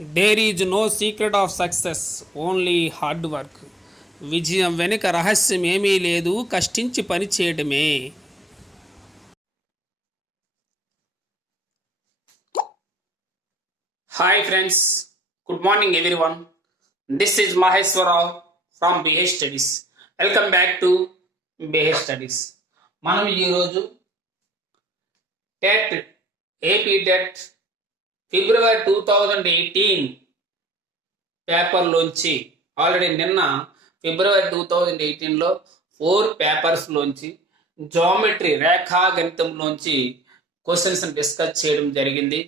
There is no secret of success, only hard work. విజయం వెనుక రహస్యం ఏమీ లేదు, కష్టించి పని చేయడమే. Hi friends, good morning everyone. This is Maheswararao from behave studies. Welcome back to behave studies. మనం ఈరోజు టెట్ ఏపీ టెట్ ఫిబ్రవరి 2018 పేపర్లోంచి ఆల్రెడీ నిన్న ఫిబ్రవరి 2018లో 4 పేపర్స్లోంచి జామెట్రీ రేఖా గణితంలోంచి క్వశ్చన్స్ డిస్కస్ చేయడం జరిగింది.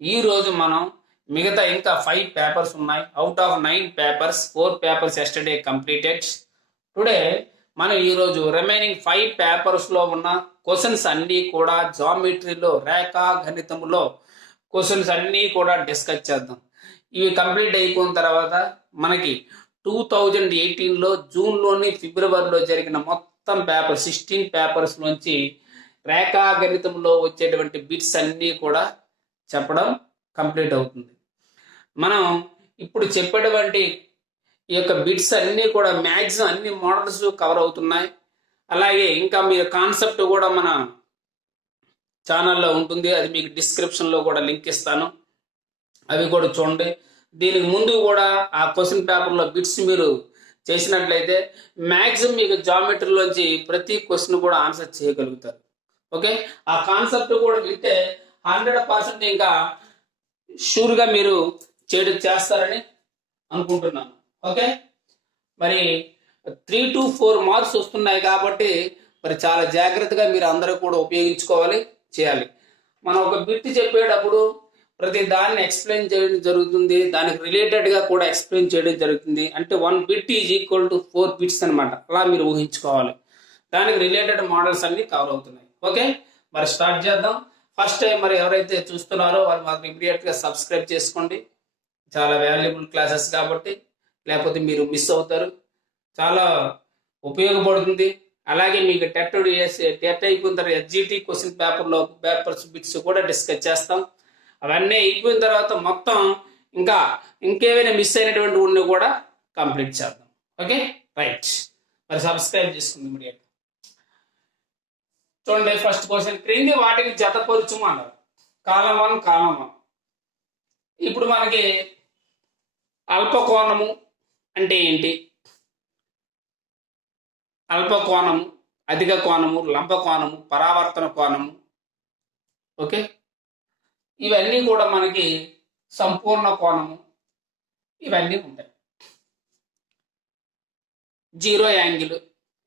ఈరోజు మనం మిగతా ఇంకా 5 పేపర్స్ ఉన్నాయి. Out of 9 papers 4 papers yesterday completed. Today మనం ఈరోజు రిమైనింగ్ 5 పేపర్స్లో ఉన్న క్వశ్చన్స్ అన్నీ కూడా జామెట్రీలో రేఖా గణితంలో క్వశ్చన్స్ అన్నీ కూడా డిస్కస్ చేద్దాం. ఇవి కంప్లీట్ అయిపోయిన తర్వాత మనకి 2018లో జూన్లోని ఫిబ్రవరిలో జరిగిన మొత్తం పేపర్ 16 పేపర్స్ నుంచి రేఖా గణితంలో వచ్చేటువంటి బిట్స్ అన్నీ కూడా చెప్పడం కంప్లీట్ అవుతుంది. మనం ఇప్పుడు చెప్పేటువంటి ఈ యొక్క బిట్స్ అన్నీ కూడా మ్యాక్సిమం అన్ని మోడల్స్ కవర్ అవుతున్నాయి. అలాగే ఇంకా మీ కాన్సెప్ట్ కూడా మన ఛానల్లో ఉంటుంది, అది మీకు డిస్క్రిప్షన్లో కూడా లింక్ ఇస్తాను, అవి కూడా చూడండి. దీనికి ముందు కూడా ఆ క్వశ్చన్ పేపర్లో బిట్స్ మీరు చేసినట్లయితే మ్యాక్సిమం మీకు జామెట్రీలోంచి ప్రతి క్వశ్చన్ కూడా ఆన్సర్ చేయగలుగుతారు. ఓకే, ఆ కాన్సెప్ట్ కూడా వింటే 100% ఇంకా షూర్గా మీరు చేస్తారని అనుకుంటున్నాను. ఓకే, మరి 3 to 4 మార్క్స్ వస్తున్నాయి కాబట్టి మరి చాలా జాగ్రత్తగా మీరు అందరూ కూడా ఉపయోగించుకోవాలి, చేయాలి. మనం ఒక బిట్ చెప్పేటప్పుడు ప్రతి దాన్ని ఎక్స్ప్లెయిన్ చేయడం జరుగుతుంది, దానికి రిలేటెడ్గా కూడా ఎక్స్ప్లెయిన్ చేయడం జరుగుతుంది. అంటే 1 bit is equal to 4 bits అనమాట. అలా మీరు ఊహించుకోవాలి. దానికి రిలేటెడ్ మోడల్స్ అన్ని కవర్ అవుతున్నాయి. ఓకే, మరి స్టార్ట్ చేద్దాం. ఫస్ట్ టైం మరి ఎవరైతే చూస్తున్నారో వాళ్ళు మాకు ఇమీడియట్గా సబ్స్క్రైబ్ చేసుకోండి. చాలా వాల్యుబుల్ క్లాసెస్ కాబట్టి, లేకపోతే మీరు మిస్ అవుతారు. చాలా ఉపయోగపడుతుంది. అలాగే మీకు టెట్ అయిపోయిన తర్వాత ఎస్జిటి క్వశ్చన్ పేపర్స్ బిట్స్ కూడా డిస్కస్ చేస్తాం. అవన్నీ అయిపోయిన తర్వాత మొత్తం ఇంకేమైనా మిస్ అయినటువంటి ఉన్న కూడా కంప్లీట్ చేద్దాం. Okay, right. మరి సబ్స్క్రైబ్ చేసుకుంది ఇమీడియట్. చూడండి, ఫస్ట్ క్వశ్చన్, క్రింది వాటిని జతపరుచుము అన్నారు. కాలం 1. ఇప్పుడు మనకి అల్పకోణము అంటే ఏంటి, అల్పకోణము, అధిక కోణము, లంబ కోణము, పరావర్తన కోణము, ఓకే, ఇవన్నీ కూడా మనకి సంపూర్ణ కోణము, ఇవన్నీ ఉంటాయి. జీరో యాంగిల్,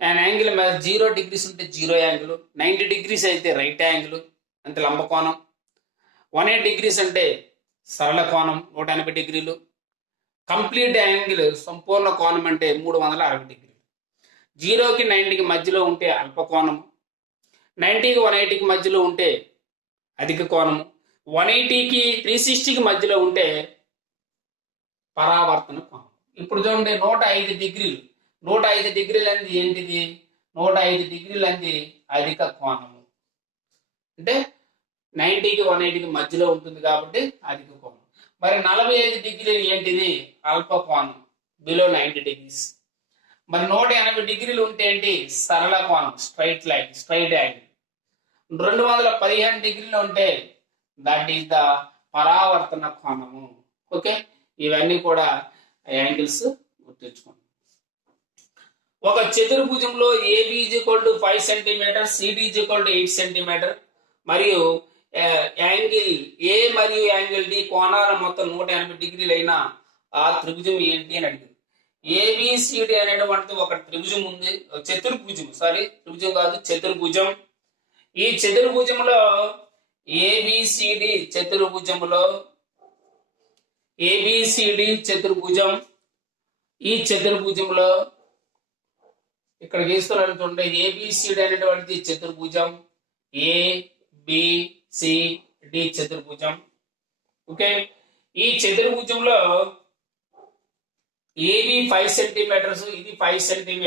యాంగిల్ 0 degrees ఉంటే జీరో యాంగిల్, 90 degrees అయితే రైట్ యాంగిల్ అంటే లంబ కోణం, 180 degrees అంటే సరళ కోణం 180 degrees, కంప్లీట్ యాంగిల్ సంపూర్ణ కోణం అంటే 360 degrees. 0కి 90కి మధ్యలో ఉంటే అల్పకోణము, 90కి 180కి మధ్యలో ఉంటే అధిక కోణము, 180కి 360కి మధ్యలో ఉంటే పరావర్తన కోణం. ఇప్పుడు చూడండి, 105 degrees, 105 degrees అనేది ఏంటిది? 105 degrees అనేది అధిక కోణము. అంటే 90కి 180కి మధ్యలో ఉంటుంది కాబట్టి అధిక కోణం. మరి 45 degrees ఏంటిది? అల్ప కోణం, బిలో 90 degrees. మరి 180 degrees ఉంటే ఏంటి? సరళ కోణం, straight line, straight angle. 215 degrees ఉంటే దట్ ఈస్ ద పరావర్తన కోణము. ఓకే, ఇవన్నీ కూడా యాంగిల్స్ గుర్తుంచుకోండి. ఒక చతుర్భుజంలో ఏబి = 5 cm, సిడి = 8 cm మరియు యాంగిల్ ఏ మరియు యాంగిల్ డి కోణాల మొత్తం 180 degrees అయిన ఆ త్రిభుజం ఏంటి అని అడిగింది. ఏబిసిడి అనేటువంటి ఒక త్రిభుజం ఉంది, చతుర్భుజం, త్రిభుజం కాదు, చతుర్భుజం. ఈ చతుర్భుజంలో ఏబిసిడి చతుర్భుజంలో ఏబిసిడి చతుర్భుజం, ఈ చతుర్భుజంలో ఇక్కడ గీస్తున్నారు చూడండి, ఏబిసిడి అనేటువంటిది చతుర్భుజం, ఏబిసిడి చతుర్భుజం. ఓకే, ఈ చతుర్భుజంలో ఏబి 5 cm, ఇది 5 cm,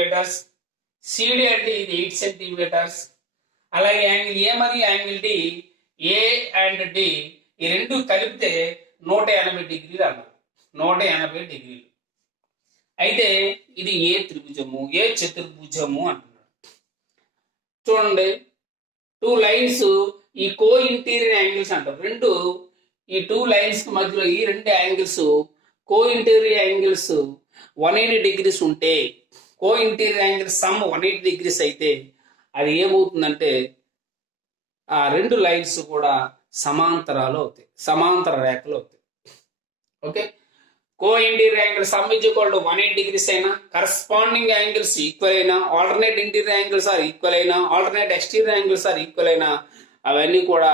సిడి అంటే ఇది 8 cm. అలాగే యాంగిల్ ఏ మరియు angle D, A and D ఈ రెండు కలిపితే 180 డిగ్రీలు అన్నారు. 180 డిగ్రీలు. అయితే ఇది ఏ త్రిభుజము, ఏ చతుర్భుజము అంటున్నాడు. చూడండి, టూ లైన్స్ ఈ కో ఇంటీరియర్ యాంగిల్స్ అంటారు. ఈ టూ లైన్స్ మధ్యలో ఈ రెండు యాంగిల్స్ కో ఇంటీరియర్ యాంగిల్స్ 180 డిగ్రీస్ ఉంటే, కో ఇంటీరియర్ యాంగిల్ సమ్ 180 డిగ్రీస్ అయితే అది ఏమవుతుందంటే ఆ రెండు లైన్స్ కూడా సమాంతరాలు అవుతాయి, సమాంతర రేఖలు అవుతాయి. Okay, co interior angle sum is equal to 180 degrees అయినా, కరస్పాండింగ్ యాంగిల్స్ ఈక్వల్ అయినా, alternate interior angles are equal అయినా, alternate exterior angles are equal అయినా అవన్నీ కూడా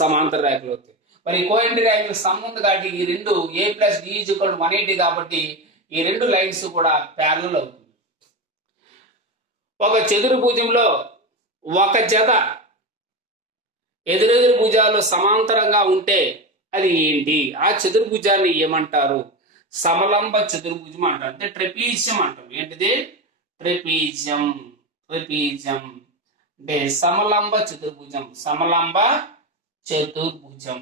సమాంతర రేఖలు అవుతాయి. మరి కో ఇంటీరియర్ యాంగిల్ సమ్ ఉంది కాబట్టి ఈ రెండు a plus d is equal to 180 కాబట్టి ఈ రెండు లైన్స్ కూడా ప్యారలల్ అవుతుంది. ఒక చతుర్భుజంలో ఒక జత ఎదురెదురు భుజాలు సమాంతరంగా ఉంటే అది ఏంటి? ఆ చతుర్భుజాన్ని ఏమంటారు? సమలంబ చతుర్భుజం అంటారు, అంటే ట్రెపీజియం అంటాం. ఏంటిది? ట్రెపీజియం. ట్రెపీజియం అంటే సమలంబ చతుర్భుజం, సమలంబ చతుర్భుజం.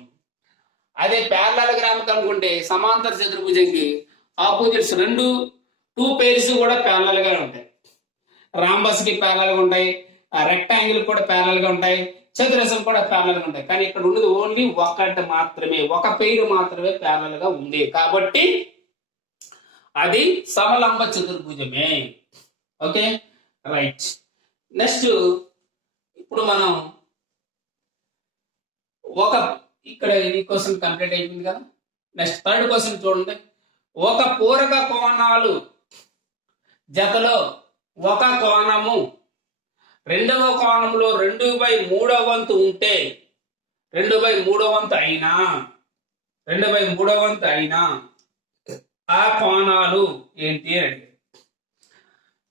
అదే ప్యారలలోగ్రామ్ అనుకుంటే సమాంతర చతుర్భుజంకి ఆపోజిట్స్ టూ పేర్స్ కూడా ప్యారలల్ గా ఉంటాయి. రాంబస్ కి ప్యారలల్ గా ఉంటాయి, రెక్టాంగిల్ కూడా ప్యారలల్ గా ఉంటాయి, చతురస్రం కూడా ప్యారలల్ గా ఉంటాయి. కానీ ఇక్కడ ఉన్నది ఓన్లీ ఒకటి మాత్రమే, ఒక పేరు మాత్రమే ప్యారలల్ గా ఉంది కాబట్టి అది సమలంబ చతుర్భుజమే. Okay, right. నెక్స్ట్ ఇప్పుడు మనం ఇక్కడ ఇది క్వశ్చన్ కంప్లీట్ అయిపోయింది కదా. నెక్స్ట్ థర్డ్ క్వశ్చన్ చూడండి. ఒక పూరక కోణాలు జతలో ఒక కోణము రెండవ కోణంలో 2/3 వంతు ఉంటే 2/3 వంతు అయినా ఆ కోణాలు ఏంటి అంటే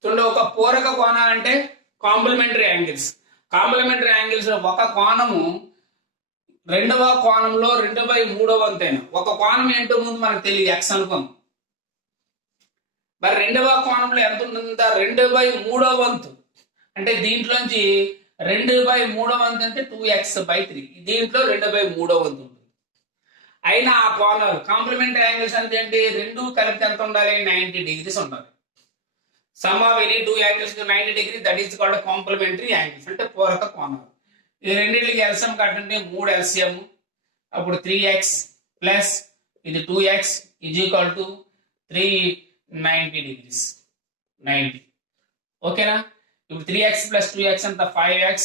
చూడండి. ఒక పూరక కోణాలు అంటే కాంప్లిమెంటరీ యాంగిల్స్. కాంప్లిమెంటరీ యాంగిల్స్ ఒక కోణము రెండవ కోణంలో 2/3 వంతు అయినా, ఒక కోణం ఏంటో ముందు మనకు తెలియదు, ఎక్స్ అనుకోం. మరి రెండవ కోణంలో ఎంత ఉంటుందా? 2/3 వంతు. అంటే దీంట్లోంచి 2/3 వంతు అంటే 2x/3. దీంట్లో 2/3 వంతు ఉంటుంది. అయినా ఆ కోణాలు కాంప్లిమెంటరీ యాంగిల్స్ అంటే ఏంటి? రెండు కలిపి ఎంత ఉండాలి? 90 డిగ్రీస్ ఉండాలి. Sum of any two angles 90 degree, that is called complementary angles, అంటే పూరక కోణాలు. ఈ రెండింటికి ఎల్సిఎం కట్టంటే 3 ఎల్సిఎం, అప్పుడు 3x ప్లస్ ఇది 2x is equal to 390 degrees, 90. ఓకేనా? ఇప్పుడు 3x ప్లస్ 2x అంత 5x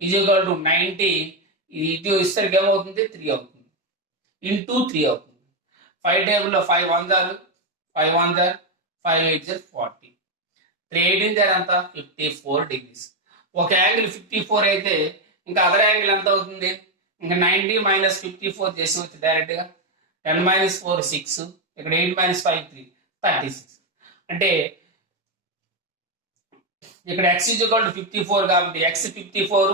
ఈజ్ ఈక్వల్ టు 90. ఇది ఇస్తరికి ఏమవుతుంది? 3 అవుతుంది, ఇంటూ 3 అవుతుంది. 5 టేబుల్లో 5 1 జారు, 5 1 జారు, 5 8 జారు 40, 3 18 జారు అంత 54 డిగ్రీస్. ఒక యాంగిల్ 54 అయితే ఇంకా అదర్ యాంగిల్ ఎంత అవుతుంది? ఇంకా 90 మైనస్ 54 చేసి డైరెక్ట్ గా 10 మైనస్ 4 6, ఇక్కడ 8 మైనస్ 5 3, 36. అంటే ఇక్కడ x ఈజ్ ఈక్వల్ టు 54 కాబట్టి x 54,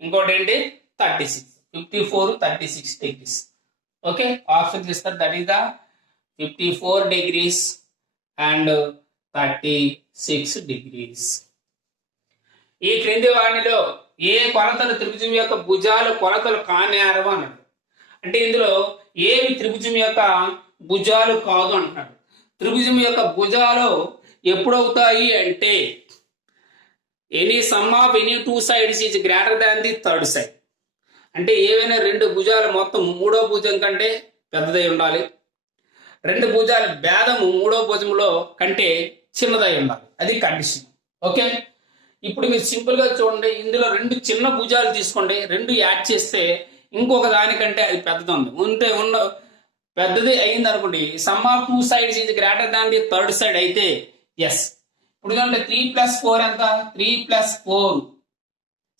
ఇంకోటి ఏంటి 36, 54 36 డిగ్రీస్. ఓకే, ఆప్షన్ ఇస్తారు, that is the 54 degrees and 36 degrees. ఈ క్రింది వాణిలో ఏ కొలతలు త్రిభుజం యొక్క భుజాలు కొలతలు కానేరవు అన్నాడు. అంటే ఇందులో ఏవి త్రిభుజం యొక్క భుజాలు కాదు అంటున్నాడు. త్రిభుజం యొక్క భుజాలు ఎప్పుడవుతాయి అంటే any some of any two sides is greater than the third side. అంటే ఏవైనా రెండు భుజాలు మొత్తం మూడో భుజం కంటే పెద్దదై ఉండాలి, రెండు భుజాల భేదము మూడో భుజంలో కంటే చిన్నదై ఉండాలి, అది కండిషన్. ఓకే, ఇప్పుడు మీరు సింపుల్ గా చూడండి. ఇందులో రెండు చిన్న భుజాలు తీసుకోండి, రెండు యాడ్ చేస్తే ఇంకొక దానికంటే అది పెద్దది ఉంది ఉన్న పెద్దది అయింది అనుకోండి. సమ్ ఆఫ్ టూ సైడ్స్ ఇది greater than the third side అయితే ఎస్. ఇప్పుడు చూడండి 3 + 4 ఎంత? 3 + 4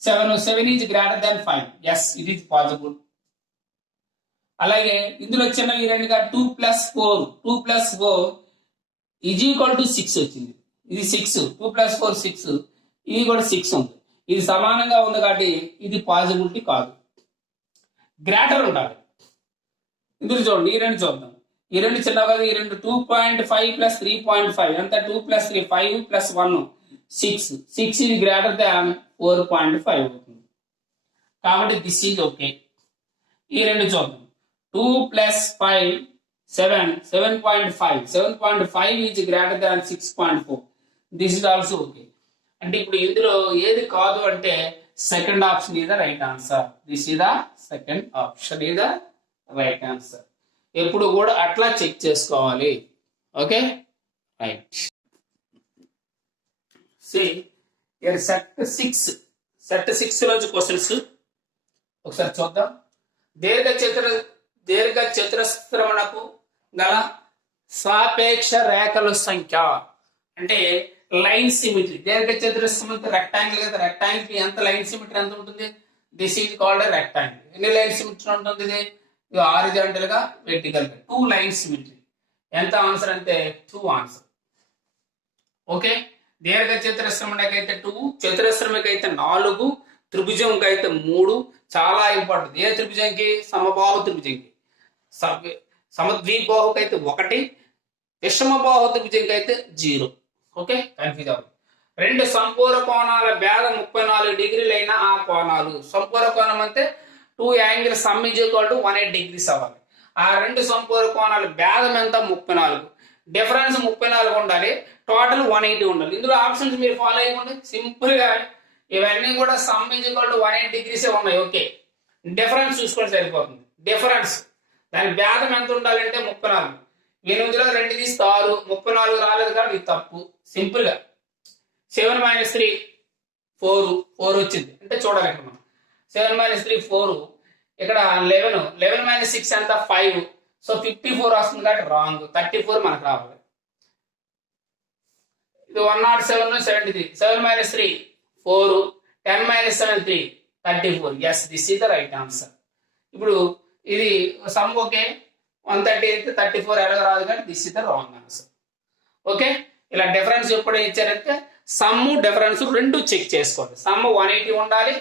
7, 7 is greater than 5. Yes, it is possible. అలాగే ఇందులో చిన్న ఈ రెండుగా 2 + 4 ఈజ్ ఈక్వల్ టు 6 వచ్చింది. ఇది 6, 2 + 4 6, ఇది కూడా 6 ఉంది. ఇది సమానంగా ఉంది కాబట్టి ఇది పాసిబిలిటీ కాదు, గ్రేటర్ ఉండాలి. ఇందులో చూడండి, ఈ రెండు చూద్దాం. ఈ రెండు చిన్నగా, ఈ రెండు 2.5 + 3.5 ఎంత? 2 + 3 5 + 1 6, 6 ఇది గ్రేటర్ దాన్ 4.5 అవుతుంది. కాబట్టి దిస్ ఈజ్ ఓకే. ఈ రెండు చూద్దాం. 2 plus 5 7 7.5 7.5 is greater than 6.4. This is also okay. అంటే ఇప్పుడు ఇందులో ఏది కాదు అంటే second option is the right answer. This is the second option is the right answer. ఎప్పుడు కూడా అట్లా చెక్ చేసుకోవాలి. Okay right. సెట్ 6 నుంచి క్వశ్చన్స్ ఒకసారి చూద్దాం. దీర్ఘ చతురస్రమునకు గల సాపేక్ష రేఖల సంఖ్య అంటే లైన్ సిమెట్రీ. దీర్ఘ చతురస్రం రెక్టాంగిల్ కదా, రెక్టాంగిల్ కి ఎంత లైన్ సిమెట్రీ ఎంత ఉంటుంది? This is called rectangle. ఎన్ని లైన్ సిమెట్రీ ఉంటుంది? ఇది హారిజాంటల్ గా వెర్టికల్ గా 2 లైన్ సిమెట్రీ. ఎంత ఆన్సర్ అంటే 2 ఆన్సర్. ఓకే, దీర్ఘ చతురస్రమునకైతే 2, చతురస్రముకైతే 4, త్రిభుజంకైతే 3. చాలా ఇంపార్టెంట్. ఏ త్రిభుజంకి? సమబాహు త్రిభుజంకి. సమద్విబాహుకైతే 1, విషమబాహు త్రిభుజంకి అయితే 0. ఓకే, కన్ఫ్యూజ్ అవ్వదు. 2 సంపూర్ణ కోణాల భేదం 34 డిగ్రీలు అయిన ఆ కోణాలు. సంపూర్ణ కోణం అంటే 2 angle sum is equal to 180 degrees అవ్వాలి. ఆ 2 సంపూర్ణ కోణాల భేదం ఎంత? 34. డిఫరెన్స్ 34 ఉండాలి, టోటల్ 180 ఉండాలి. ఇందులో ఆప్షన్స్ మీరు ఫాలో అయిపోండి. సింపుల్ గా ఇవన్నీ కూడా some is equal to 180 degrees ఉన్నాయి. ఓకే, డిఫరెన్స్ చూసుకొని సరిపోతుంది. డిఫరెన్స్ దాని భేదం ఎంత ఉండాలంటే 34. 8లో 2 తీస్తే 6, 34 రాలేదు కాబట్టి ఇది తప్పు. సింపుల్ గా 7 - 3 4 వచ్చింది అంటే చూడాలి. ఇక్కడ మనం 7 - 3 4. ఇక్కడ 11 - 6 ఎంత? 5. సో 54 వస్తుంది కాబట్టి రాంగ్. 34 మనకు రావాలి. ఇది 107 73. 7 - 3 4. 10 - 7 3 34. Yes, this is the right answer. ఇప్పుడు ఇది సమ్ ఓకే, 130 అయితే 34 ఎలాగ రాదు కానీ this is the wrong answer. Okay, ఇలా డిఫరెన్స్ ఎప్పుడు ఇచ్చారంటే సమ్ డిఫరెన్స్ రెండు చెక్ చేసుకోండి. సమ్ 180 ఉండాలి,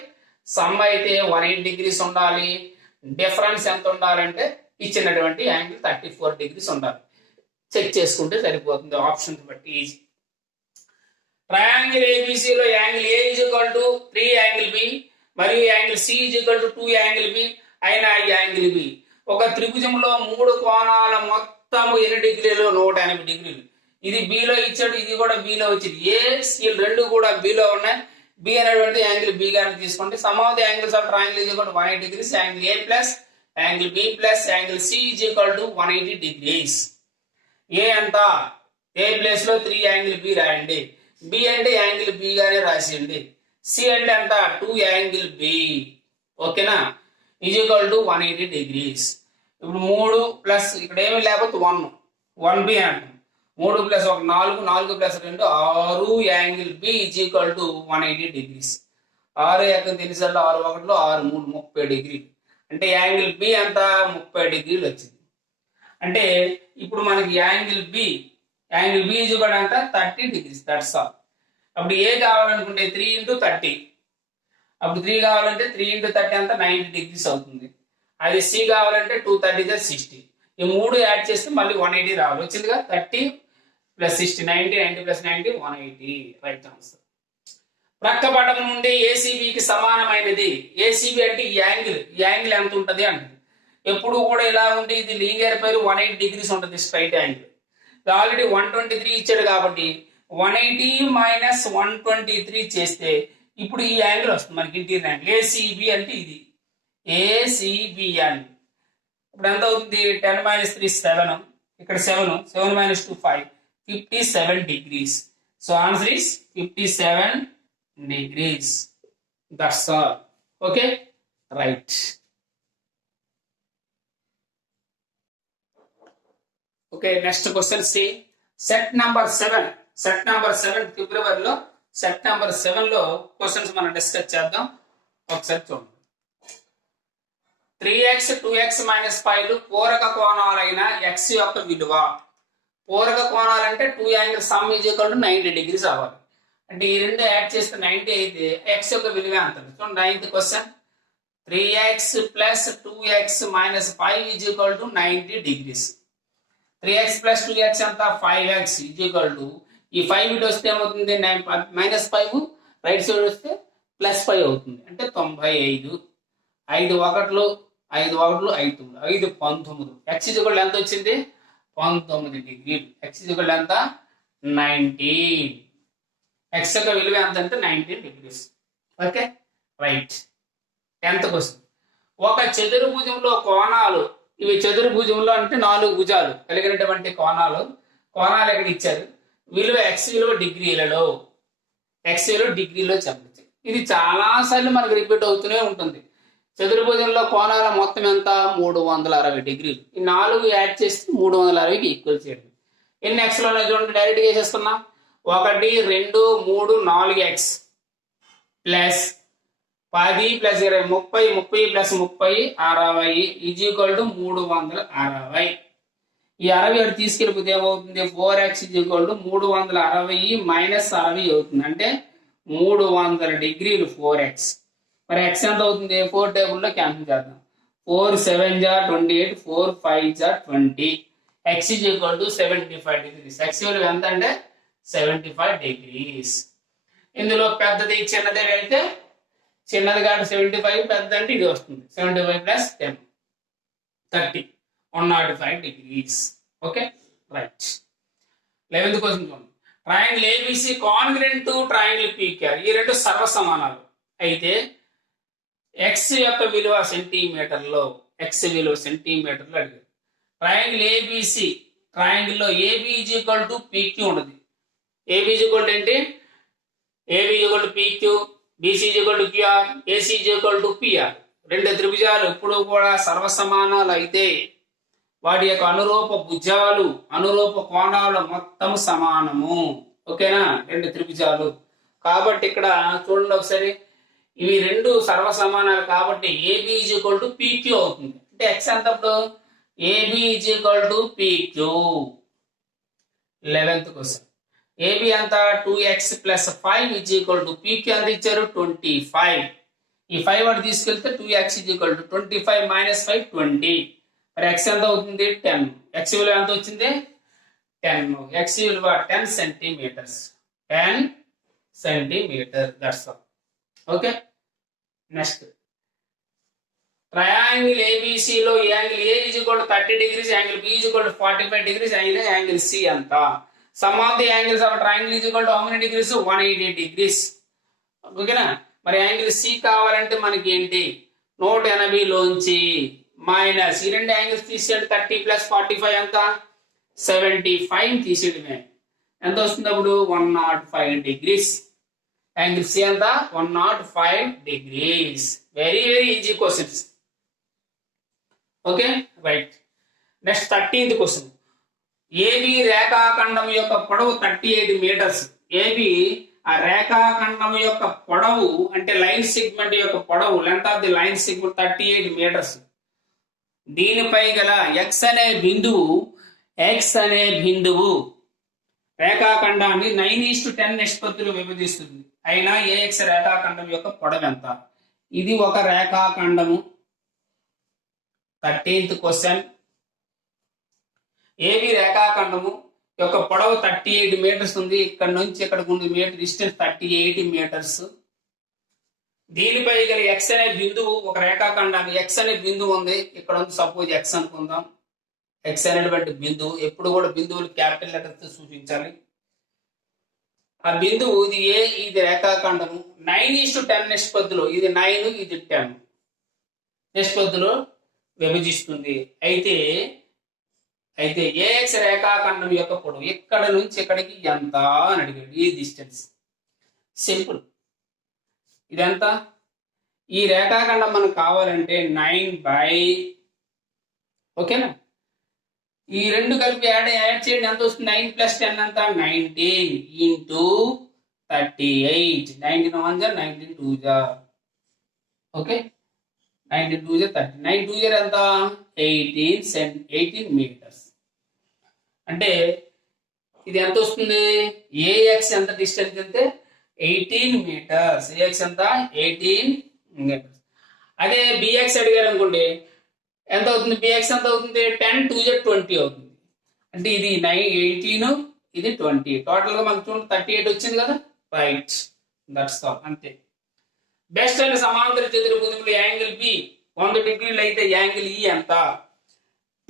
సమ్ అయితే 180 degrees ఉండాలి. డిఫరెన్స్ ఎంత ఉండాలంటే ఇచ్చినటువంటి యాంగిల్ 34 degrees ఉండాలి. చెక్ చేసుకుంటే సరిపోతుంది. ఆప్షన్ బట్టి ఈజీ. ట్రయాంగిల్ ఏబిసిలో angle A is equal to 3 angle B మరియు angle C is equal to 2 angle B అయిన యాంగిల్ బి. ఒక త్రిభుజంలో 3 కోణాల మొత్తం ఎన్ని డిగ్రీలు? 180 degrees. ఇది బిలో ఇచ్చాడు, ఇది కూడా బిలో వచ్చింది. ఏ సి రెండు కూడా బిలో ఉన్నాయి. బి అనేటువంటి యాంగిల్ బి గాని తీసుకోండి. Sum of the angles of triangle is equal to 180 degrees. Angle A plus angle B plus angle C is equal to 180 degrees. A అంట? ఏ ప్లేస్ లో 3 angle B రాయండి. B అంటే angle B గానే రాసేయండి. C అంటే అంత 2 angle B. ఓకేనా? Is equal to 180 degrees. ఇప్పుడు 3 ప్లస్ ఇక్కడ ఏమీ లేకపోతే 1 బి అంటాం. 3 + 1 4, 4 + 2 6 angle B is equal to 180 degrees. 6 ఎక్కడ తెలిసారు? 6 1 6 3 30 degrees. అంటే యాంగిల్ బి అంత 30 degrees వచ్చింది. అంటే ఇప్పుడు మనకి యాంగిల్ బి ఈజ్ ఈక్వల్ అంత 30 degrees. That's all. అప్పుడు ఏ కావాలనుకుంటే 3 × 30. అప్పుడు 3 కావాలంటే 3 × 30 అంతా 90 degrees అవుతుంది. అది సి కావాలంటే 230 60. ఈ 3 యాడ్ చేస్తే మళ్ళీ 180 రావాలి. వచ్చిందిగా 30 + 60 90 90 + 90 180. Right answer. ప్రక్కపటం నుండి ఏసీబీకి సమానమైనది. ఏసీబీ అంటే ఈ యాంగిల్ ఎంత ఉంటుంది అంటే ఎప్పుడు కూడా ఇలా ఉండి ఇది లీనియర్ పైరు 180 degrees ఉంటుంది. స్ట్రైట్ యాంగిల్ ఆల్రెడీ 123 ఇచ్చాడు కాబట్టి 180 - 123 చేస్తే ఇప్పుడు ఈ యాంగిల్ వస్తుంది మనకి. ఇంటీరియర్ యాంగిల్ ఏసీబీ అంటే ఇది ఏసీబీ యాంగిల్. ఇప్పుడు ఎంత అవుతుంది? 10 - 3 7. ఇక్కడ 7 - 2 5 57 degrees. So answer is 57 degrees. That's all. Okay right. Okay, next question C. Set number 7 ఫిబ్రవరిలో సెట్ నంబర్ 7 లో క్వశ్చన్స్ మనం డిస్కస్ చేద్దాం. ఒకసారి చూడండి. 3x 2x - 5 పూరక కోణాలైన x యొక్క విలువ. పూరక కోణాలంటే 2 angle sum is equal to 90 degrees అవ్వాలి. అంటే ఈ రెండు యాడ్ చేస్తే 90 అయితే x యొక్క విలువ ఎంత? చూడండి 9th question. 3x + 2x - 5 is equal to 90 degrees. 3x + 2x ఎంత? 5x ఈజ్ ఈక్వల్ టు ఈ 5 ఇటు వస్తే ఏమవుతుంది? -5 రైట్ సైడ్ వస్తే +5 అవుతుంది. అంటే 95. 5 1 5 1 5 9 5 19. x ఈక్వల్ ఎంత వచ్చింది? 19 డిగ్రీలు. x ఈక్వల్ ఎంత? 19. x యొక్క విలువ ఎంత అంటే 19 degrees. Okay right. 10th question. ఒక చతుర్భుజంలో కోణాలు, ఇవి చతుర్భుజంలో అంటే 4 భుజాలు కలిగినటువంటి కోణాలు ఇక్కడ ఇచ్చారు. విలువ x విలువ డిగ్రీలలో, చెప్పచ్చు. ఇది చాలా సార్లు మనకు రిపీట్ అవుతూనే ఉంటుంది. చతుర్భుజంలో కోణాల మొత్తం ఎంత? 360 డిగ్రీలు. ఈ 4 యాడ్ చేస్తే 360కి ఈక్వల్ చేయడం. ఎన్ని ఎక్స్లో చూడండి, డైరెక్ట్గా వేసేస్తున్నాం. 1 2 3 4 X plus 10 plus 20 30 30 plus 30 60 is equal to 360. ఈ 60 అటు తీసుకెళ్ళిపోతే ఏమవుతుంది? 4x is equal to 360 minus 60 అవుతుంది. అంటే 300 డిగ్రీలు 4x. మరి x ఎంత అవుతుంది? 4 టేబుల్లో క్యాన్సిల్ చేద్దాం. 4 7 జా 28, 4 5 జా 20. x is equal to 75 degrees. x విలువ ఎంత అంటే 75 డిగ్రీస్. ఇందులో పెద్దది చిన్నది అయితే చిన్నది కాబట్టి 75, పెద్ద అంటే ఇది వస్తుంది 75 plus 10 30 105 degrees. Okay right. 11th question చూడండి. Triangle ABC congruent to triangle PQR. ఈ రెండు సర్వసమానాలు అయితే x యొక్క విలువ సెంటీమీటర్లో, అడిగారు. ట్రయాంగిల్ ఏబిసి, ట్రయాంగిల్లో AB is equal to PQ ఉండదు. ఏబి ఈజ్ ఈక్వల్ టు ఏంటి? AB is equal to PQ, BC is equal to QR, AC is equal to PR. రెండు త్రిభుజాలు ఎప్పుడు కూడా సర్వసమానాలు అయితే వాటి యొక్క అనురూప భుజాలు, అనురూప కోణాలు మొత్తం సమానము. ఓకేనా? రెండు త్రిభుజాలు కాబట్టి ఇక్కడ చూడండి ఒకసారి, ఇవి రెండు సర్వసమానాలు కాబట్టి AB is equal to PQ అవుతుంది. అంటే ఎక్స్ ఎంత అప్పుడు? AB is equal to PQ. 11th question. AB ఎంత? 2x plus 5 is equal to PQ ఎంత ఇచ్చారు? 25. ఈ 5 వాటి తీసుకెళ్తే 2x is equal to 25 minus 5 20. మరి x ఎంత అవుతుంది? 10. x విలువ ఎంత వచ్చింది? 10. x విలువ 10 centimetres. 10 centimetre. That's all. Okay next. Triangle ఏబిసిలో angle A is equal to 30 degrees, angle B is equal to 45 degrees, angle C ఎంత? Sum of the angles of triangle is equal to how many degrees? 180 degrees. ఓకేనా? మరి angle C కావాలంటే మనకి ఏంటి? 180 లోంచి minus ఈ రెండు యాంగిల్స్ తీసేయండి. 30 ప్లస్ 45 ఎంత? 75 తీసేయడమే. ఎంత వస్తుంది అప్పుడు? 105 డిగ్రీస్. యాంగిల్ సి ఎంత? 105 degrees. Very very easy questions. Okay right. Next 13th question. AB రేఖాఖండం యొక్క పొడవు 38 మీటర్స్. ఏబి ఆ రేఖాఖండం యొక్క పొడవు అంటే లైన్ సెగ్మెంట్ యొక్క పొడవు, length of the line segment 38 metres. దీనిపై గల x అనే బిందువు రేఖాఖండాన్ని 9:10 నిష్పత్తిలో విభజిస్తుంది. అయినా AX రేఖాఖండం యొక్క పొడవు ఎంత? ఇది ఒక రేఖాఖండము. 13th question. ఏబి రేఖాఖండము యొక్క పొడవు 38 మీటర్స్ ఉంది. ఇక్కడ నుంచి ఇక్కడికి ఉంది మీటర్ డిస్టెన్స్ 38 మీటర్స్. దీనిపై గల x అనే బిందువు, ఒక రేఖాఖండాన్ని x అనే బిందువు ఉంది. ఇక్కడ ఉంది సపోజ్ x అనుకుందాం. x అనేటువంటి బిందువు, ఎప్పుడు కూడా బిందువులు క్యాపిటల్ లెటర్స్ తో సూచించాలి. ఆ బిందువు ఇది ఏ, ఇది రేఖాఖండము. 9:10 నిష్పత్తిలో, ఇది 9 ఇది 10 నిష్పత్తిలో విభజిస్తుంది. అయితే AX రేఖాఖండం యొక్క పొడవు ఇక్కడ నుంచి ఇక్కడికి ఎంత అని అడిగాడు. ఈ డిస్టెన్స్ సింపుల్. ఇదెంత? ఈ రేఖాఖండం మనకు కావాలంటే 9 ఓకేనా? ఈ రెండు కలిపి యాడ్ చేయండి. ఎంత వస్తుంది? 9 ప్లస్ 10 ఎంత? 19 ఇంటూ 38. 19 1 జా 19 2 జా. ఓకే 19 2 జా 30. 9 2 జా ఎంత? 18 మీటర్స్. అంటే ఇది ఎంత వస్తుంది? AX ఎంత డిస్టెన్స్ అంటే 18 మీటర్స్. AX ఎంత? 18 మీటర్స్. అదే BX అడిగారు అనుకోండి, ఎంత అవుతుంది? BX ఎంత అవుతుంది? 10 2 జా 20 అవుతుంది. అంటే ఇది 18 ఇది 20. టోటల్ గా మనకు చూడండి 38 వచ్చింది కదా. రైట్. That's all. అంతే. బెస్ట్ అయిన సమాంతర చతుర్భుజంలో యాంగిల్ బి 100 డిగ్రీలు అయితే యాంగిల్ ఈ ఎంత?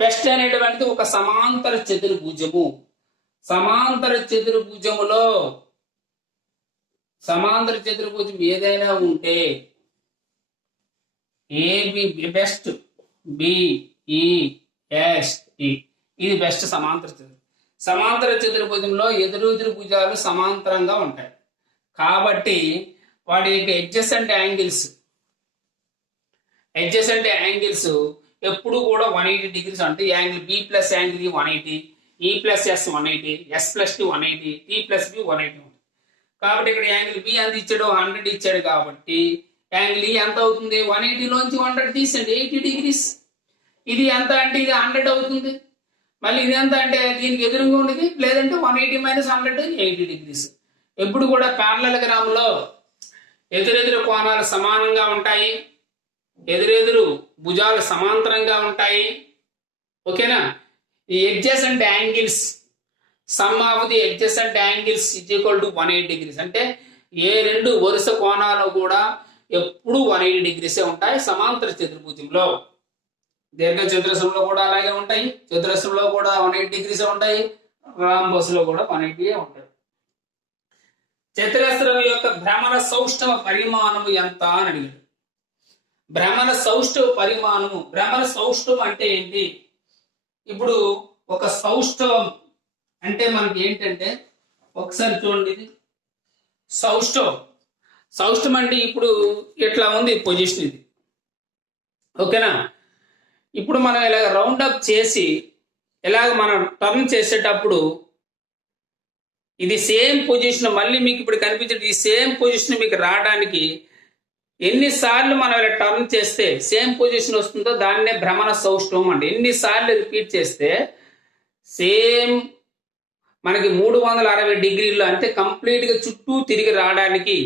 పెస్ట్ అనేటువంటిది ఒక సమాంతర చతుర్భుజము. సమాంతర చతుర్భుజం ఏదైనా ఉంటే ఏబి బెస్ట్, బిఈఎస్టి ఇది బెస్ట్ సమాంతర చతుర్భుజం. సమాంతర చతుర్భుజంలో ఎదురు భుజాలు సమాంతరంగా ఉంటాయి కాబట్టి వాటి యొక్క ఎడ్జసెంట్ యాంగిల్స్ ఎప్పుడు కూడా 180 డిగ్రీస్ అంటే angle B plus angle 180, E plus S 180, S plus T 180, T plus B 180 ఉంటుంది. కాబట్టి ఇక్కడ యాంగిల్ బి ఎంత ఇచ్చాడు? 100 ఇచ్చాడు కాబట్టి యాంగిల్ ఈ ఎంత అవుతుంది? 180 లోంచి 100 తీసండి 80 డిగ్రీస్. ఇది ఎంత అంటే ఇది 100 అవుతుంది. మళ్ళీ ఇది ఎంత అంటే దీనికి ఎదురుగా ఉండేది, లేదంటే 180 మైనస్ 100 80 డిగ్రీస్. ఎప్పుడు కూడా ప్యారలలోగ్రామ్ లో ఎదురెదురు కోణాలు సమానంగా ఉంటాయి, ఎదురెదురు భుజాలు సమాంతరంగా ఉంటాయి. ఓకేనా? ఈ adjacent angles some of the adjacent angles is equal to 180 degrees. అంటే ఏ రెండు వరుస కోణాలు కూడా ఎప్పుడు 180 డిగ్రీసే ఉంటాయి సమాంతర చతుర్భుజంలో. దీర్ఘ చతురస్రంలో కూడా అలాగే ఉంటాయి, చతురస్రంలో కూడా 180 డిగ్రీసే ఉంటాయి, రాంబస్ లో కూడా 180 ఉంటాయి. చతురస్రం యొక్క భ్రమణ సౌష్ఠవ పరిమాణము ఎంత అని అడిగాడు. భ్రమణ సౌష్ఠవ పరిమాణము, భ్రమణ సౌష్ఠవం అంటే ఏంటి? ఇప్పుడు ఒక సౌష్ఠవం అంటే మనకి ఏంటంటే ఒకసారి చూడండి, ఇది సౌష్ఠవం అంటే ఇప్పుడు ఇట్లా ఉంది పొజిషన్ ఇది. ఓకేనా? ఇప్పుడు మనం ఇలాగ రౌండ్ అప్ చేసి ఇలాగ మనం టర్న్ చేసేటప్పుడు ఇది సేమ్ పొజిషన్ మళ్ళీ మీకు ఇప్పుడు కనిపించే ఈ సేమ్ పొజిషన్ మీకు రావడానికి ఎన్నిసార్లు మనం ఇలా టర్న్ చేస్తే సేమ్ పొజిషన్ వస్తుందో దాన్నే భ్రమణ సౌష్ఠవం అంటే. ఎన్నిసార్లు రిపీట్ చేస్తే సేమ్ మనకి 360 డిగ్రీలు అంటే కంప్లీట్గా చుట్టూ తిరిగి రావడానికి,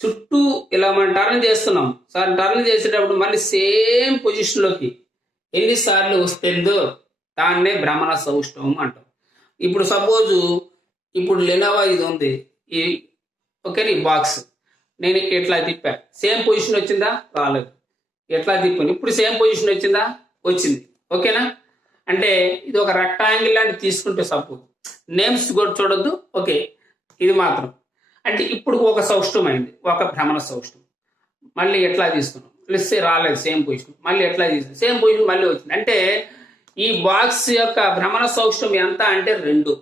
చుట్టూ ఇలా మనం టర్న్ చేస్తున్నాం సార్, టర్న్ చేసేటప్పుడు మళ్ళీ సేమ్ పొజిషన్లోకి ఎన్నిసార్లు వస్తుందో దాన్నే భ్రమణ సౌష్ఠవం అంటాం. ఇప్పుడు సపోజు ఇప్పుడు లెనోవా ఇది ఉంది, ఈ ఓకే ఈ బాక్స్ నేను ఎట్లా తిప్పా, సేమ్ పొజిషన్ వచ్చిందా? రాలేదు. ఎట్లా తిప్పాను, ఇప్పుడు సేమ్ పొజిషన్ వచ్చిందా? వచ్చింది. ఓకేనా? అంటే ఇది ఒక రెక్టాంగిల్ లాంటి తీసుకుంటే సపోజ్ నేమ్స్ కూడా చూడొద్దు. ఓకే, ఇది మాత్రం అంటే ఇప్పుడు ఒక సౌష్ఠవం అయింది, ఒక భ్రమణ సౌష్ఠవం. మళ్ళీ ఎట్లా తీసుకున్నాం, ప్లస్ రాలేదు సేమ్ పొజిషన్, మళ్ళీ ఎట్లా తీసుకున్నాం సేమ్ పొజిషన్ మళ్ళీ వచ్చింది. అంటే ఈ బాక్స్ యొక్క భ్రమణ సౌష్ఠవం ఎంత అంటే 2.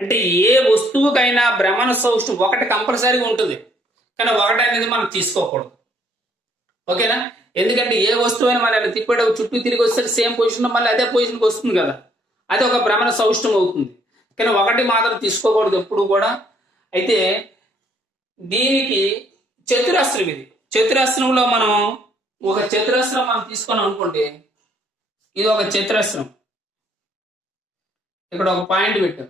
అంటే ఏ వస్తువుకైనా భ్రమణ సౌష్ఠవం 1 కంపల్సరీగా ఉంటుంది, కానీ 1 అనేది మనం తీసుకోకూడదు. ఓకేనా? ఎందుకంటే ఏ వస్తువు అయినా మనం తిప్పేటప్పుడు చుట్టూ తిరిగి వస్తే సేమ్ పొజిషన్ మళ్ళీ అదే పొజిషన్కి వస్తుంది కదా, అది ఒక భ్రమణ సౌష్ఠవం అవుతుంది. కానీ 1 మాత్రం తీసుకోకూడదు ఎప్పుడు కూడా. అయితే దీనికి చతురస్రం, ఇది చతురస్రంలో మనం ఒక చతురస్రం మనం తీసుకున్నాం అనుకోండి, ఇది ఒక చతురస్రం, ఇక్కడ ఒక పాయింట్ పెట్టాం,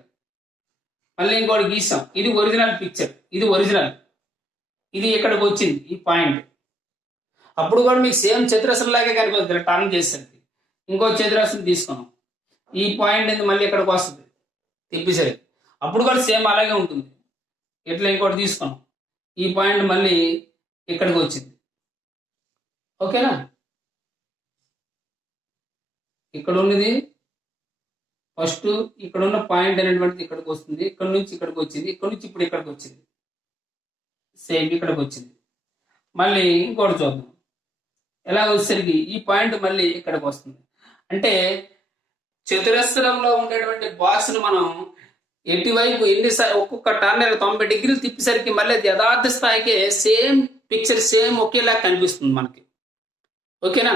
మళ్ళీ ఇంకోటి గీసాం, ఇది ఒరిజినల్ పిక్చర్, ఇది ఒరిజినల్, ఇది ఇక్కడికి వచ్చింది ఈ పాయింట్. అప్పుడు కూడా మీకు సేమ్ చతురస్రం లాగే కనిపిస్తుంది టర్న్ చేసేసరికి. ఇంకో చతురస్రం తీసుకున్నాం, ఈ పాయింట్ అనేది మళ్ళీ ఇక్కడికి వస్తుంది తిప్పేసరికి, అప్పుడు కూడా సేమ్ అలాగే ఉంటుంది. ఇట్లా ఇంకోటి తీసుకున్నాం, ఈ పాయింట్ మళ్ళీ ఇక్కడికి వచ్చింది. ఓకేనా? ఇక్కడ ఉన్నది ఫస్ట్, ఇక్కడ ఉన్న పాయింట్ అనేటువంటిది ఇక్కడికి వస్తుంది, ఇక్కడ నుంచి ఇక్కడికి వచ్చింది, ఇక్కడ నుంచి ఇప్పుడు ఇక్కడికి వచ్చింది, సేమ్ ఇక్కడికి వచ్చింది. మళ్ళీ ఇంకోటి చూద్దాం, ఎలా వచ్చేసరికి ఈ పాయింట్ మళ్ళీ ఇక్కడికి వస్తుంది. అంటే చతురస్రంలో ఉండేటువంటి బాక్స్ను మనం ఎటువైపు ఎన్నిసార్లు ఒక్కొక్క టర్న్ 90 డిగ్రీలు తిప్పేసరికి మళ్ళీ అది యథార్థ స్థాయికే సేమ్ పిక్చర్ సేమ్ ఒకేలా కనిపిస్తుంది మనకి. ఓకేనా?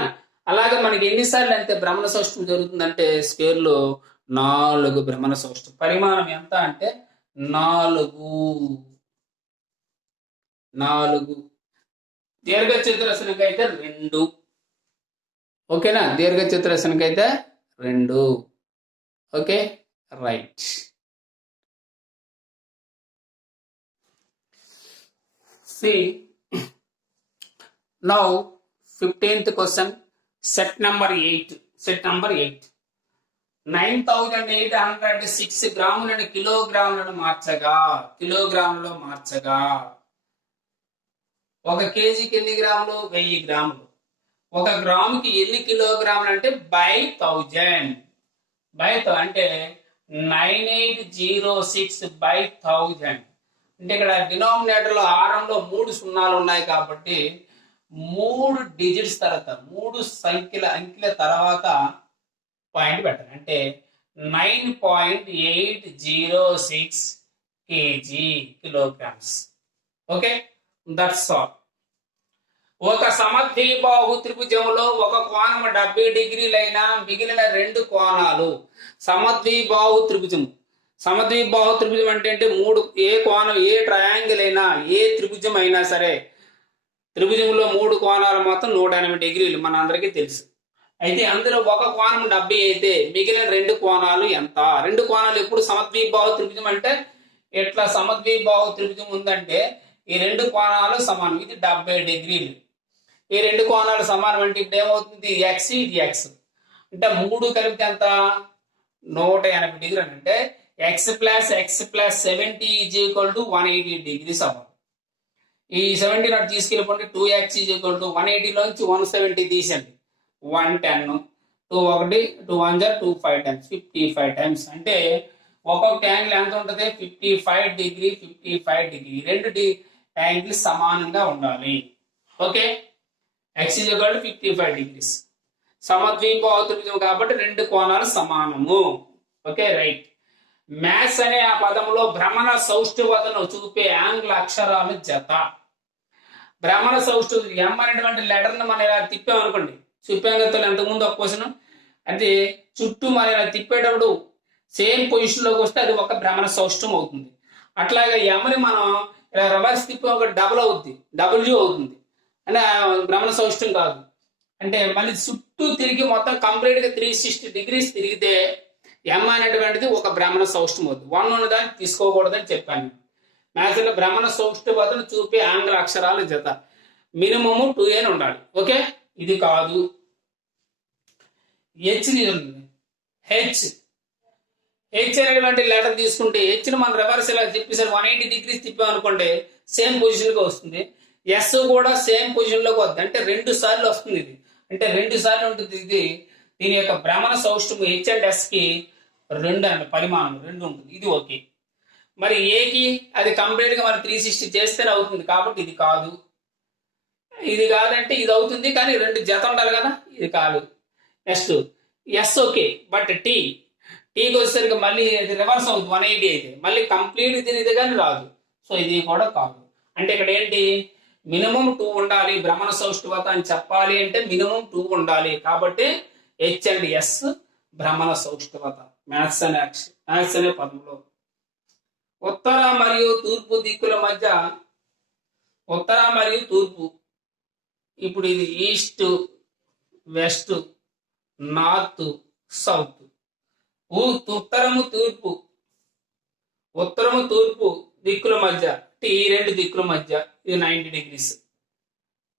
అలాగే మనకి ఎన్నిసార్లు అయితే భ్రమణ సౌష్ఠవం జరుగుతుందంటే స్క్వేర్లో 4 భ్రమణ సౌష్ఠవం. పరిమాణం ఎంత అంటే 4. దీర్ఘ చతురస్రానికి అయితే 2. ఓకేనా? దీర్ఘ చతురస్రానికి అయితే 2. Okay, right. See, now 15th question, set number 8. 9,806 గ్రాములను కిలోగ్రాములను మార్చగా 1 కేజీకి ఎన్ని గ్రాములు? 1000 గ్రాములు. ఒక గ్రాముకి ఎన్ని కిలోగ్రాములు అంటే బై 1000 అంటే 9806/1000. అంటే ఇక్కడ డినామినేటర్ లో హారంలో 3 సున్నాలు ఉన్నాయి కాబట్టి 3 డిజిట్స్ తర్వాత 3 అంకెల తర్వాత పాయింట్ పెట్టాలి. అంటే 9.806 కిలోగ్రామ్స్. Okay, that's all. ఒక సమద్విబాహు త్రిభుజంలో ఒక కోణం 70 డిగ్రీలైనా మిగిలిన 2 కోణాలు సమద్విబాహు త్రిభుజం. సమద్విబాహు త్రిభుజం అంటే ఏ కోణం, ఏ ట్రయాంగిల్ అయినా, ఏ త్రిభుజం అయినా సరే, త్రిభుజంలో 3 కోణాలు మొత్తం 180 డిగ్రీలు మన అందరికీ తెలుసు. అయితే అందులో ఒక కోణం 70 అయితే మిగిలిన 2 కోణాలు ఎంత? 2 కోణాలు ఎప్పుడు సమద్విబాహు త్రిభుజం అంటే ఎట్లా సమద్విబాహు త్రిభుజం ఉందంటే ఈ 2 కోణాలు సమానం. ఇది 70 డిగ్రీలు. ఈ 2 కోణాలు సమానం అంటే ఇప్పుడు ఏమవుతుంది? ఎక్స్, ఇది ఎక్స్. అంటే 3 కలిపితే ఎంత? 180 డిగ్రీలు. అంటే x plus 70 is equal to 180 degrees అవ్వాలి. ఈ 70 నాటి తీసుకెళ్ళిపోతే 2x ఈజ్ ఈక్వల్ టు 180 లోంచి 170 తీసండి, 110. 2 1 2 1 2 5 టైమ్స్ 55 టైమ్స్. అంటే ఒక్కొక్క యాంగిల్ ఎంత ఉంటుంది? 55 డిగ్రీ 55 డిగ్రీ. 2 యాంగిల్ సమానంగా ఉండాలి. Okay, x is equal to 55 degrees. సమద్విబాహు త్రిభుజం కాబట్టి 2 కోణాలు సమానము. Okay, right. మ్యాథ్స్ అనే ఆ పదంలో భ్రమణ సౌష్ఠవతను చూపే ఆంగ్ల అక్షరాలు జత. భ్రమణ సౌష్ఠవం ఎం అనేటువంటి లెటర్ ను మనం ఇలా తిప్పామనుకోండి, తిప్పాం కదా ఎంతకుముందు ఒక క్వశ్చన్. అంటే చుట్టూ మనం ఇలా తిప్పేటప్పుడు సేమ్ పొజిషన్ లోకి వస్తే అది ఒక భ్రమణ సౌష్ఠవం అవుతుంది. అట్లాగే ఎమ్మని మనం ఇలా రివర్స్ తిప్పి ఒక డబుల్ అవుద్ది, డబ్ల్యూ అవుతుంది. అంటే భ్రమణ సౌష్ఠవం కాదు. అంటే మళ్ళీ చుట్టూ తిరిగి మొత్తం కంప్లీట్ గా 360 డిగ్రీస్ తిరిగితే ఎం అనేటువంటిది ఒక భ్రమణ సౌష్ఠవం అవుతుంది. 1 ఉన్నదాన్ని తీసుకోకూడదని చెప్పాను. మ్యాథ్స్ లో భ్రమణ సౌష్ఠవతను చూపే ఆంగ్ల అక్షరాల జత మినిమము 2 అని ఉండాలి. ఓకే, ఇది కాదు. హెచ్ అనేటువంటి లెటర్ తీసుకుంటే హెచ్ ను మనం రివర్స్ ఇలా తిప్పేసరి 180 డిగ్రీస్ తిప్పామనుకోండి సేమ్ పొజిషన్ కి వస్తుంది. ఎస్ కూడా సేమ్ పొజిషన్ లోకి వస్తుంది. అంటే 2 సార్లు వస్తుంది ఇది. అంటే 2 సార్లు ఉంటుంది ఇది. దీని యొక్క భ్రమణ సౌష్ఠవం హెచ్ అండ్ ఎస్ కి 2 అండి, పరిమాణం 2 ఉంటుంది. ఇది ఓకే. మరి ఏకి అది కంప్లీట్ గా మనం 360 చేస్తేనే అవుతుంది కాబట్టి ఇది కాదు. ఇది కాదంటే ఇది అవుతుంది కానీ 2 జత ఉండాలి కదా, ఇది కాదు. నెక్స్ట్ ఎస్ ఓకే, బట్ టీకి వచ్చేసరికి మళ్ళీ ఇది రివర్స్ అవుతుంది. 180 అయితే మళ్ళీ కంప్లీట్ ఇది కానీ రాదు. సో ఇది కూడా కాదు. అంటే ఇక్కడ ఏంటి? మినిమం 2 ఉండాలి. భ్రమణ సౌష్ఠవత అని చెప్పాలి అంటే మినిమం 2 ఉండాలి. కాబట్టి హెచ్ అండ్ ఎస్ భ్రమణ సౌష్ఠవత మ్యాథ్స్ అనే పదంలో. ఉత్తర మరియు తూర్పు దిక్కుల మధ్య, ఉత్తర మరియు తూర్పు, ఇప్పుడు ఇది ఈస్ట్ వెస్ట్ నార్త్ సౌత్. ఉత్తరము తూర్పు దిక్కుల మధ్య, ఈ 2 దిక్కుల మధ్య ఇది 90 డిగ్రీస్.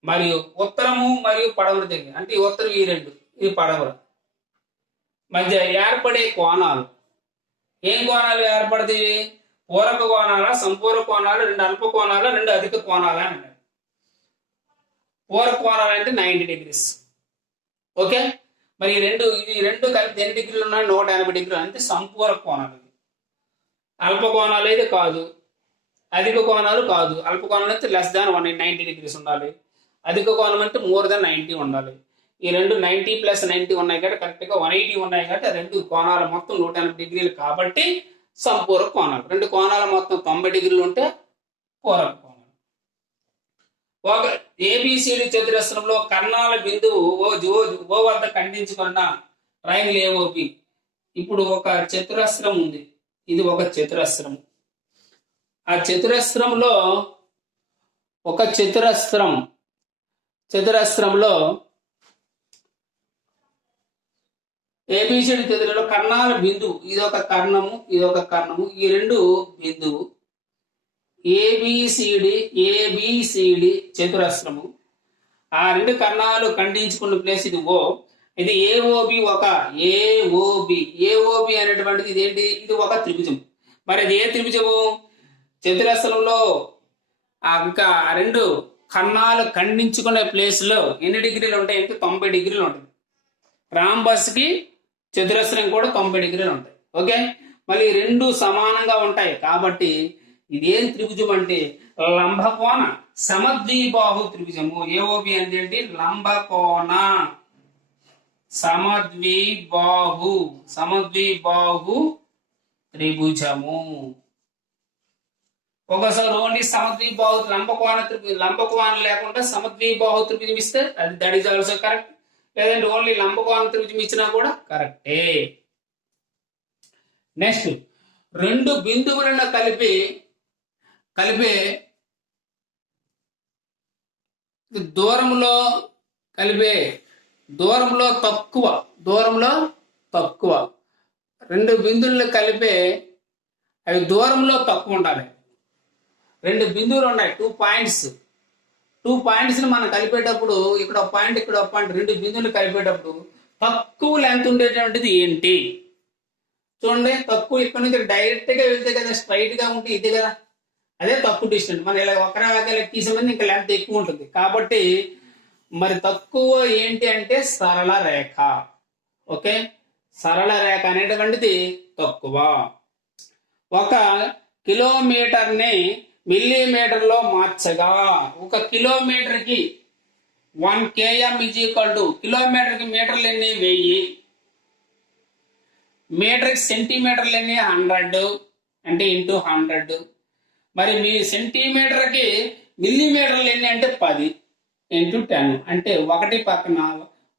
మరియు ఉత్తరము మరియు పడమర దగ్గర, అంటే ఈ ఉత్తరం ఈ 2, ఇది పడమర మధ్య ఏర్పడే కోణాలు. ఏం కోణాలు ఏర్పడతాయి? పూరక కోణాల, సంపూరక కోణాలు, 2 అల్ప కోణాలు, 2 అధిక కోణాలు అని అంటారు. పూరక కోణాలు అంటే 90 డిగ్రీస్. ఓకే, మరి ఇది 2 కలిపి ఎన్ని డిగ్రీలు ఉన్నాయి? 180 డిగ్రీలు. అంటే సంపూరక కోణాలు. అల్ప కోణాలు అయితే కాదు, అధిక కోణాలు కాదు. అల్ప కోణాలు అయితే లెస్ దాన్ 90 డిగ్రీస్ ఉండాలి. అధిక కోణం అంటే మోర్ దాన్ 90 ఉండాలి. ఈ 2 90 ప్లస్ 90 ఉన్నాయి కాబట్టి కరెక్ట్ గా 180 ఉన్నాయి కాబట్టి 2 కోణాలు మొత్తం 180 డిగ్రీలు కాబట్టి సంపూరక కోణాలు. 2 కోణాలు మొత్తం 90 డిగ్రీలు ఉంటే పూరక కోణాలు. ఒక ఏబిసిడి చతురస్రంలో కర్ణాల బిందువు ఓ వద్ద ఖండించుకున్న ట్రయాంగిల్ ఏఓబి. ఇప్పుడు ఒక చతురస్రం ఉంది, ఇది ఒక చతురస్రం. ఆ చతురస్రంలో ఒక చతురస్రంలో ఏబిసిడి చతురస్రంలో కర్ణాల బిందువు, ఇది ఒక కర్ణము, ఇది ఒక కర్ణము, ఈ 2 బిందువు ఏబిసిడి చతురస్రము. ఆ 2 కర్ణాలు ఖండించుకున్న ప్లేస్ ఇది ఓ. ఇది ఏఓబి ఏఓబి అనేటువంటిది ఇదేంటి? ఇది ఒక త్రిభుజం. మరి అది ఏ త్రిభుజము? చతురస్రంలో ఇంకా 2 కన్నాలు ఖండించుకునే ప్లేస్లో ఎన్ని డిగ్రీలు ఉంటాయంటే 90 డిగ్రీలు ఉంటుంది. రాంబస్కి చతురస్రం కూడా 90 డిగ్రీలు ఉంటాయి. ఓకే, మళ్ళీ రెండు సమానంగా ఉంటాయి కాబట్టి ఇదేం త్రిభుజం అంటే లంబకోణ సమద్విబాహు త్రిభుజము. ఏఓబి అంటే ఏంటి? లంబకోణ సమద్విబాహు త్రిభుజము. ఒకసారి ఓన్లీ సమద్విబాహు లంబకోణ లేకుండా సమద్విబాహు త్రిభుజం ఇస్తే అది దట్ ఈస్ ఆల్సో కరెక్ట్. లేదంటే ఓన్లీ లంబకోణ త్రిభుజం ఇచ్చినా కూడా కరెక్టే. నెక్స్ట్, రెండు బిందువులను కలిపే దూరంలో తక్కువ రెండు బిందువులను కలిపే అవి దూరంలో తక్కువ ఉండాలి. రెండు బిందువులు ఉన్నాయి, 2 పాయింట్స్. 2 పాయింట్స్ ని మనం కలిపేటప్పుడు ఇక్కడ ఒక పాయింట్ ఇక్కడ ఒక పాయింట్, రెండు బిందువులు కలిపేటప్పుడు తక్కువ లెంత్ ఉండేటువంటిది ఏంటి? చూడండి, తక్కువ ఇక్కడ నుంచి డైరెక్ట్ గా వెళ్తే కదా, స్ట్రైట్ గా ఉంటే ఇది కదా, అదే తక్కువ డిస్టెన్స్. మనం ఇలా ఒకరి తీసేమంది ఇంకా లెంత్ ఎక్కువ ఉంటుంది. కాబట్టి మరి తక్కువ ఏంటి అంటే సరళ రేఖ. ఓకే, సరళ రేఖ అనేటువంటిది తక్కువ. 1 కిలోమీటర్ని మిల్లీమీటర్లో మార్చగా 1 కిలోమీటర్కి 1 km కిలోమీటర్కి మీటర్లు ఎన్ని? 1000. మీటర్కి సెంటీమీటర్లు ఎన్ని? 100 అంటే ఇంటూ 100. మరి మీ సెంటీమీటర్కి మిల్లీమీటర్లు ఎన్ని అంటే 10 ఇంటూ 10 అంటే 1 పక్కన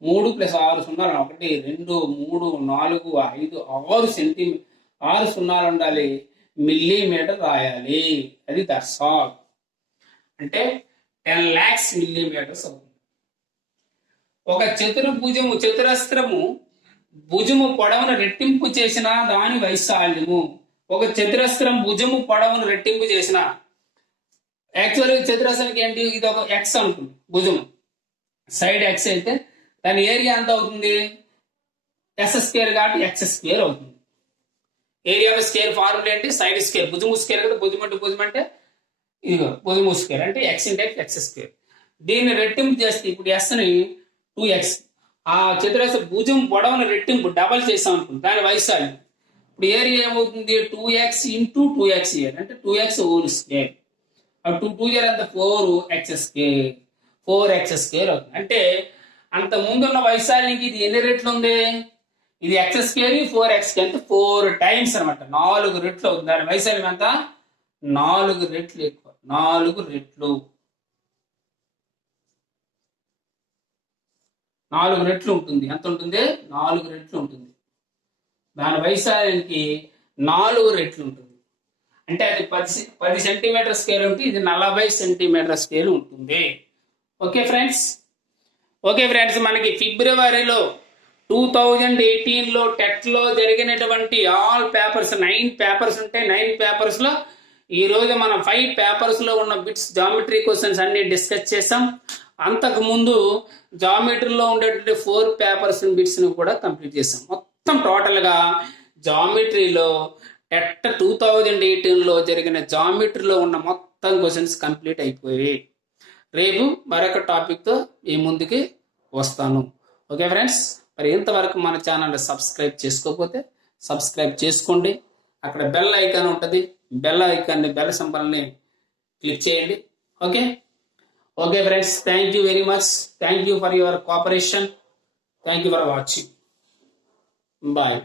3 + 6 సున్నాలు 1 2 3 4 5 6 సెంటీమీటర్ 6 సున్నాలు ఉండాలి, మిల్లీమీటర్ రాయాలి. అది దట్స్ ఆల్. అంటే 10 lakhs మిల్లీమీటర్స్ అవుతుంది. ఒక చతురస్రము భుజము పొడవును రెట్టింపు చేసిన దాని వైశాల్యము. ఒక చతురస్రం భుజము పొడవును రెట్టింపు చేసిన, యాక్చువల్గా చతురస్రానికి ఏంటి? ఇది ఒక ఎక్స్ అనుకుంది, భుజము సైడ్ ఎక్స్ అయితే దాని ఏరియా ఎంత అవుతుంది? s² కాబట్టి x² అవుతుంది. ఏరియా ఆఫ్ స్క్వేర్ ఫార్ములా ఏంటి? సైడ్ స్క్వేర్, భుజము స్క్వేర్ కదా, భుజం అంటే ఇదిగో భుజము స్క్వేర్ అంటే x × x². దీన్ని రెట్టింపు చేస్తే ఇప్పుడు s ని 2x, ఆ చతురస్ర భుజం పొడవును రెట్టింపు డబల్ చేసాం అనుకుంటుంది, దాని వైశాల్యం. ఇప్పుడు ఏరియా ఏమవుతుంది? 2x × 2x అంటే 2x హోల్². 2 ఎంత? 4x² అవుతుంది. అంటే అంత ముందున్న వైశాల్యానికి ఇది ఎన్ని రెట్లు ఉంది? ఇది x² 4x అంటే 4 టైమ్స్ అనమాట, 4 రెట్లు అవుతుంది. దాని వైశాల్యం ఎంత? 4 రెట్లు ఎక్కువ, 4 రెట్లు ఉంటుంది. ఎంత ఉంటుంది? 4 రెట్లు ఉంటుంది. దాని వైశాల్యానికి 4 రెట్లు ఉంటుంది. అంటే అది 10 సెంటీమీటర్ స్కేల్ ఉంటుంది, ఇది 40 సెంటీమీటర్ స్కేల్ ఉంటుంది. ఓకే ఫ్రెండ్స్, మనకి ఫిబ్రవరిలో 2018లో టెట్లో జరిగినటువంటి ఆల్ పేపర్స్ 9 పేపర్స్ ఉంటాయి. 9 పేపర్స్లో ఈరోజు మనం 5 పేపర్స్లో ఉన్న బిట్స్ జామెట్రీ క్వశ్చన్స్ అన్ని డిస్కస్ చేసాం. అంతకుముందు జామెట్రీలో ఉండేటువంటి 4 పేపర్స్ బిట్స్ని కూడా కంప్లీట్ చేసాం. మొత్తం టోటల్గా జామెట్రీలో టెట్ 2018లో జరిగిన జామెట్రీలో ఉన్న మొత్తం క్వశ్చన్స్ కంప్లీట్ అయిపోయాయి. రేపు మరొక టాపిక్తో మీ ముందుకి వస్తాను. ఓకే ఫ్రెండ్స్, మరి ఇంతవరకు మన ఛానల్ని సబ్స్క్రైబ్ చేసుకోకపోతే సబ్స్క్రైబ్ చేసుకోండి. అక్కడ బెల్ ఐకాన్ ఉంటుంది, బెల్ సింబల్ని క్లిక్ చేయండి. Okay friends, thank you very much. Thank you for your cooperation. Thank you for watching. Bye.